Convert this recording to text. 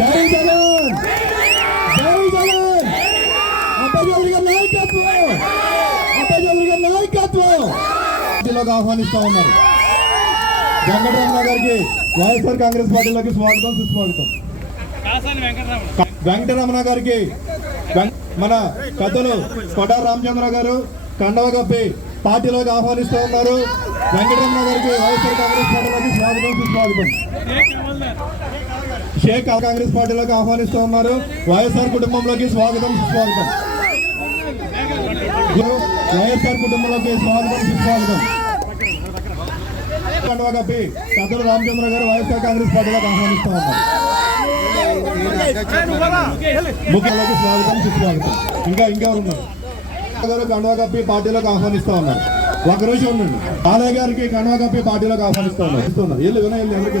నాయకత్వం. నాయకత్వం. ఆహ్వానిస్తా ఉన్నారు వైఎస్ఆర్ కాంగ్రెస్ పార్టీలోకి స్వాగతం సుస్వాగతం. వెంకటరమణ. గారికి మన కథలు కొడా రామచంద్ర గారు కండవ కప్పి పార్టీలోకి ఆహ్వానిస్తూ ఉన్నారు. వెంకటరమణ గారికి వైఎస్ఆర్ కాంగ్రెస్ పార్టీలోకి స్వాగతం సుస్వాగతం. షేక్ కాంగ్రెస్ పార్టీలోకి ఆహ్వానిస్తూ ఉన్నారు. వైఎస్ఆర్ కుటుంబంలోకి స్వాగతం సుస్వాగతం. వైఎస్ఆర్ కుటుంబంలోకి స్వాగతం సుస్వాగతం. కండవ కప్పి పెద్దలు రామచంద్ర గారు వైఎస్ఆర్ కాంగ్రెస్ పార్టీలోకి ఆహ్వానిస్తూ ఉన్నారు. ముఖ్యంలోకి స్వాగతం సుస్వాగతం. ఇంకా ఇంకా ఉన్నారు? గారు కండువా కప్పి పార్టీలోకి ఆహ్వానిస్తూ ఉన్నారు. ఒక రోజు ఉండండి. బాలయ్య గారికి కండువా కప్పి పార్టీలోకి ఆహ్వానిస్తూ ఉన్నారు. ఇస్తున్నారు వెళ్ళు వినయ్ ఎవరికి